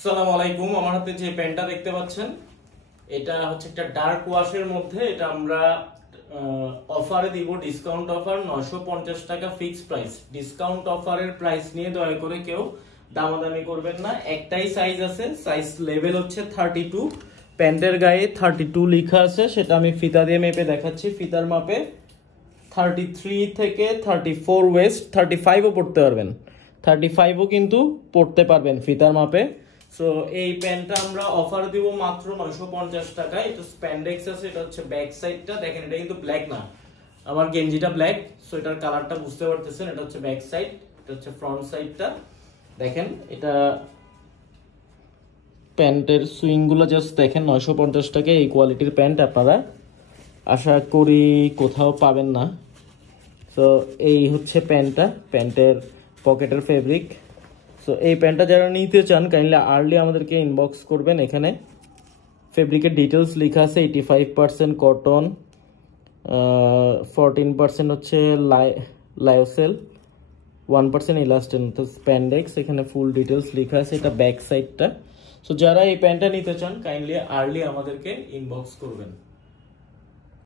আসসালামু আলাইকুম। আমার হাতে যে প্যান্টটা দেখতে পাচ্ছেন এটা হচ্ছে একটা ডার্ক ওয়াশের মধ্যে। এটা আমরা অফারে দিব, ডিসকাউন্ট অফার 950 টাকা ফিক্স প্রাইস। ডিসকাউন্ট অফারের প্রাইস নিয়ে দয়া করে কেউ দামাদামি করবেন না। একটাই সাইজ আছে, সাইজ লেভেল হচ্ছে 32। প্যান্টের গায়ে 32 লেখা আছে, সেটা আমি ফিতা দিয়ে মেপে দেখাচ্ছি। ফিতার মাপে 33 থেকে 34 ওয়েস্ট, 35ও পড়তে পারবেন, 35ও কিন্তু পড়তে পারবেন ফিতার মাপে। সো এই প্যান্টটা আমরা অফার দিব মাত্র 950 টাকায়। এটা স্প্যান্ডেক্স আছে, এটা হচ্ছে ব্যাক সাইডটা দেখেন, এটা কিন্তু ব্ল্যাক না, আমার গেঞ্জিটা ব্ল্যাক, সো এটার কালারটা বুঝতে পারতেছেন। এটা হচ্ছে ব্যাক সাইড, এটা হচ্ছে ফ্রন্ট সাইডটা দেখেন। এটা প্যান্টের সুইং গুলো জাস্ট দেখেন, 950 টাকায় এই কোয়ালিটির প্যান্ট আপনারা আশা করি কোথাও পাবেন না। তো এই হচ্ছে প্যান্টটা, প্যান্টের পকেটের ফেব্রিক। সো এই প্যান্টটা যারা নিতে চান কাইন্ডলি আর্লি আমাদেরকে ইনবক্স করবেন। এখানে ফেব্রিকের ডিটেলস লেখা আছে, 85% কটন, 14% হচ্ছে লায়োসেল, 1% ইলাস্টিন, তো স্প্যান্ডেক্স। এখানে ফুল ডিটেলস লেখা আছে, এটা ব্যাক সাইডটা। সো যারা এই প্যান্টটা নিতে চান কাইন্ডলি আর্লি আমাদেরকে ইনবক্স করবেন।